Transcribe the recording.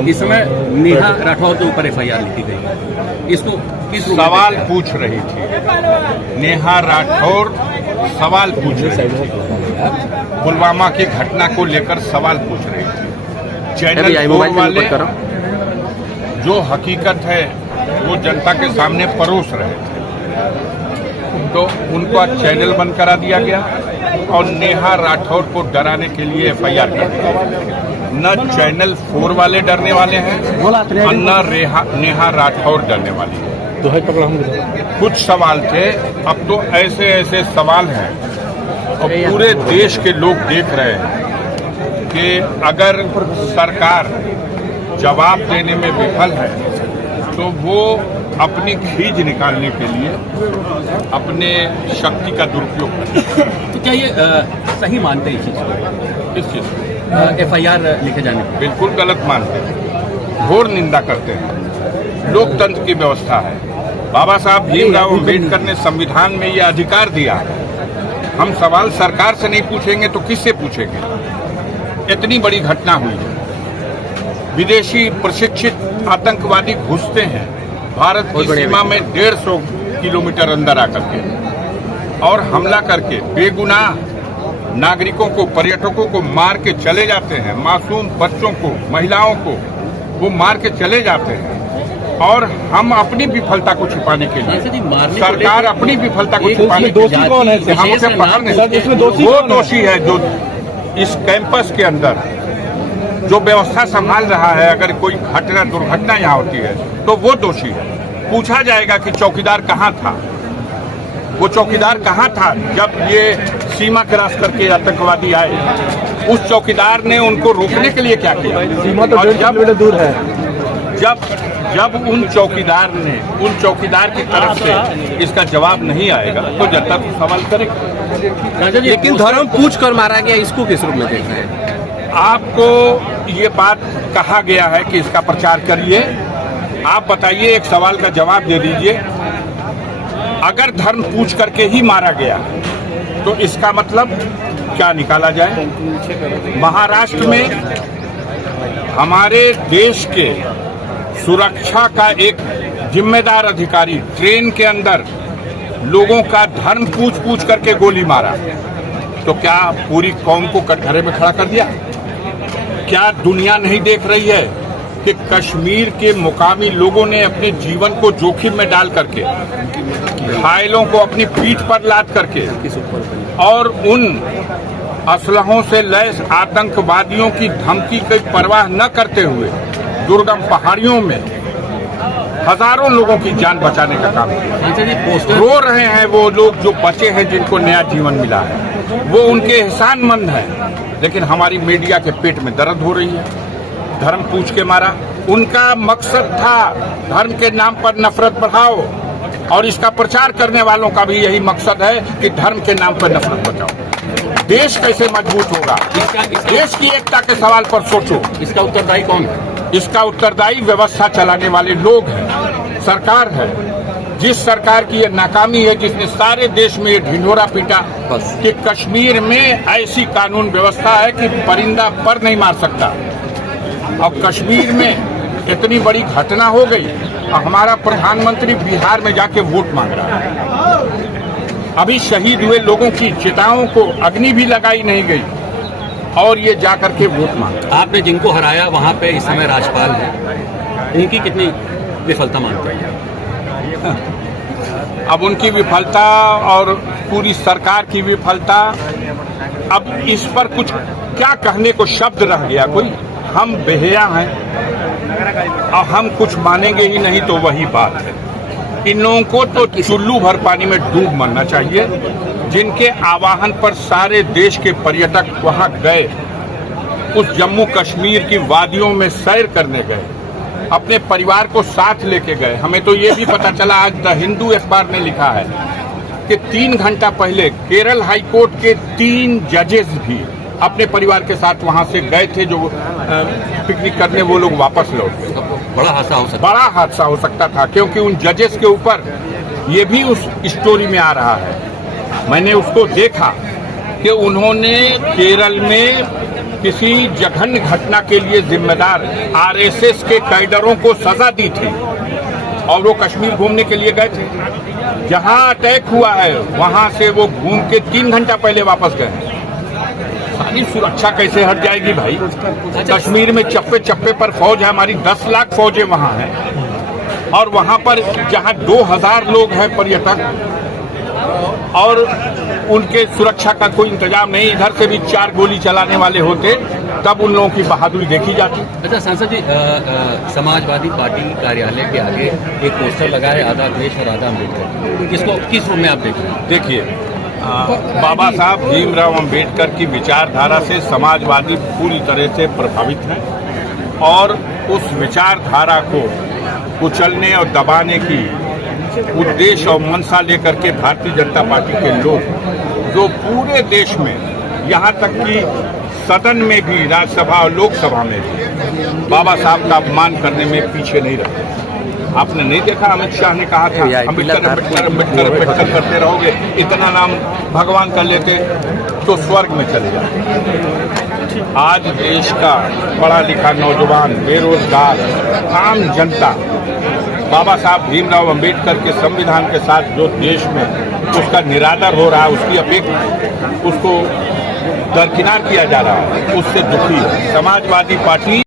इस समय नेहा राठौर के ऊपर FIR लिखी गई है, इसको किस सवाल पूछ रही थी नेहा राठौर, सवाल पूछ रही थी पुलवामा की घटना को लेकर सवाल पूछ रही थी। चैनल 4 वाले जो हकीकत है वो जनता के सामने परोस रहे थे, तो उनको आज चैनल बंद करा दिया गया और नेहा राठौर को डराने के लिए FIR कर दिया। न चैनल 4 वाले डरने वाले हैं और न नेहा राठौर डरने वाली है। कुछ सवाल थे, अब तो ऐसे ऐसे सवाल हैं और पूरे देश के लोग देख रहे हैं कि अगर सरकार जवाब देने में विफल है तो वो अपनी खींच निकालने के लिए अपने शक्ति का दुरुपयोग करते हैं। तो क्या ये सही मानते हैं इस चीज को? किस चीज को? FIR लिखे जाने को बिल्कुल गलत मानते हैं, घोर निंदा करते हैं। लोकतंत्र की व्यवस्था है, बाबा साहब भीमराव अम्बेडकर ने संविधान में ये अधिकार दिया है। हम सवाल सरकार से नहीं पूछेंगे तो किससे पूछेंगे? इतनी बड़ी घटना हुई है, विदेशी प्रशिक्षित आतंकवादी घुसते हैं भारत की सीमा में 150 किलोमीटर अंदर आकर के और हमला करके बेगुनाह नागरिकों को, पर्यटकों को मार के चले जाते हैं। मासूम बच्चों को, महिलाओं को वो मार के चले जाते हैं और हम अपनी विफलता को छिपाने के लिए, सरकार अपनी विफलता को छिपाने के लिए, कौन है? हम उसे पकड़ नहीं। वो दोषी है जो इस कैंपस के अंदर जो व्यवस्था संभाल रहा है। अगर कोई घटना दुर्घटना यहाँ होती है तो वो दोषी है। पूछा जाएगा कि चौकीदार कहाँ था, वो चौकीदार कहाँ था जब ये सीमा क्रॉस करके आतंकवादी आए? उस चौकीदार ने उनको रोकने के लिए क्या किया? सीमा तो 1.5 किलोमीटर दूर है। जब उन चौकीदार की तरफ से इसका जवाब नहीं आएगा तो जनता को सवाल करेगा। लेकिन धर्म पूछ कर मारा गया, इसको किस रूप में देख रहे हैं? आपको ये बात कहा गया है कि इसका प्रचार करिए। आप बताइए, एक सवाल का जवाब दे दीजिए। अगर धर्म पूछ करके ही मारा गया तो इसका मतलब क्या निकाला जाए? महाराष्ट्र में हमारे देश के सुरक्षा का एक जिम्मेदार अधिकारी ट्रेन के अंदर लोगों का धर्म पूछ करके गोली मारा, तो क्या पूरी कौम को कटघरे में खड़ा कर दिया? क्या दुनिया नहीं देख रही है कि कश्मीर के मुकामी लोगों ने अपने जीवन को जोखिम में डाल करके, घायलों को अपनी पीठ पर लाद करके और उन असलहों से लैस आतंकवादियों की धमकी की परवाह न करते हुए दुर्गम पहाड़ियों में हजारों लोगों की जान बचाने का काम किया। रो रहे हैं वो लोग जो बचे हैं, जिनको नया जीवन मिला है, वो उनके एहसानमंद हैं। लेकिन हमारी मीडिया के पेट में दर्द हो रही है। धर्म पूछ के मारा, उनका मकसद था धर्म के नाम पर नफरत बढ़ाओ और इसका प्रचार करने वालों का भी यही मकसद है कि धर्म के नाम पर नफरत बचाओ। देश कैसे मजबूत होगा? देश की एकता के सवाल पर सोचो। इसका उत्तरदायी कौन है? इसका उत्तरदायी व्यवस्था चलाने वाले लोग हैं, सरकार है। जिस सरकार की ये नाकामी है, जिसने सारे देश में ये ढिंढोरा पीटा कि कश्मीर में ऐसी कानून व्यवस्था है कि परिंदा पर नहीं मार सकता, और कश्मीर में इतनी बड़ी घटना हो गई और हमारा प्रधानमंत्री बिहार में जाके वोट मांग रहा है। अभी शहीद हुए लोगों की चिताओं को अग्नि भी लगाई नहीं गई और ये जाकर के वोट मांग। आपने जिनको हराया वहाँ पे इस समय राज्यपाल है, उनकी कितनी विफलता मानते हैं? अब उनकी विफलता और पूरी सरकार की विफलता, अब इस पर कुछ क्या कहने को शब्द रह गया कोई? हम बेहया हैं और हम कुछ मानेंगे ही नहीं, तो वही बात है। इन लोगों को तो चुल्लू भर पानी में डूब मरना चाहिए। जिनके आह्वान पर सारे देश के पर्यटक वहां गए, उस जम्मू कश्मीर की वादियों में सैर करने गए, अपने परिवार को साथ लेके गए। हमें तो ये भी पता चला, आज द हिंदू अखबार ने लिखा है कि 3 घंटा पहले केरल हाईकोर्ट के 3 जजेस भी अपने परिवार के साथ वहां से गए थे, जो पिकनिक करने, वो लोग वापस लौट गए। बड़ा हादसा हो सकता था, क्योंकि उन जजेस के ऊपर ये भी उस स्टोरी में आ रहा है। मैंने उसको देखा, कि उन्होंने केरल में किसी जघन्य घटना के लिए जिम्मेदार आरएसएस के कैडरों को सजा दी थी और वो कश्मीर घूमने के लिए गए थे। जहां अटैक हुआ है वहां से वो घूम के 3 घंटा पहले वापस गए। सारी सुरक्षा कैसे हट जाएगी भाई? कश्मीर में चप्पे चप्पे पर फौज है, हमारी 10 लाख फौजें वहां हैं और वहां पर जहां 2000 लोग हैं पर्यटक और उनके सुरक्षा का कोई इंतजाम नहीं, इधर से भी 4 गोली चलाने वाले होते तब उन लोगों की बहादुरी देखी जाती। अच्छा सांसद जी, समाजवादी पार्टी कार्यालय के आगे एक पोस्टर लगा है, आधा देश और आधा अम्बेडकर। किसको किस रूप में आप देख रहे हैं? देखिए, बाबा साहब भीमराव अंबेडकर की विचारधारा से समाजवादी पूरी तरह से प्रभावित हैं और उस विचारधारा को कुचलने और दबाने की उद्देश्य और मंशा लेकर के भारतीय जनता पार्टी के लोग जो पूरे देश में यहाँ तक कि सदन में भी, राज्यसभा और लोकसभा में भी बाबा साहब का अपमान करने में पीछे नहीं रहे। आपने नहीं देखा अमित शाह ने कहा था अम्बेडकर अम्बेडकर अम्बेडकर अम्बेडकर करते रहोगे, इतना नाम भगवान कर लेते तो स्वर्ग में चले जाते। आज देश का पढ़ा लिखा नौजवान, बेरोजगार, आम जनता बाबा साहब भीमराव अंबेडकर के संविधान के साथ जो देश में उसका निरादर हो रहा है, उसकी अपेक्षा उसको दरकिनार किया जा रहा है, उससे दुखी है। समाजवादी पार्टी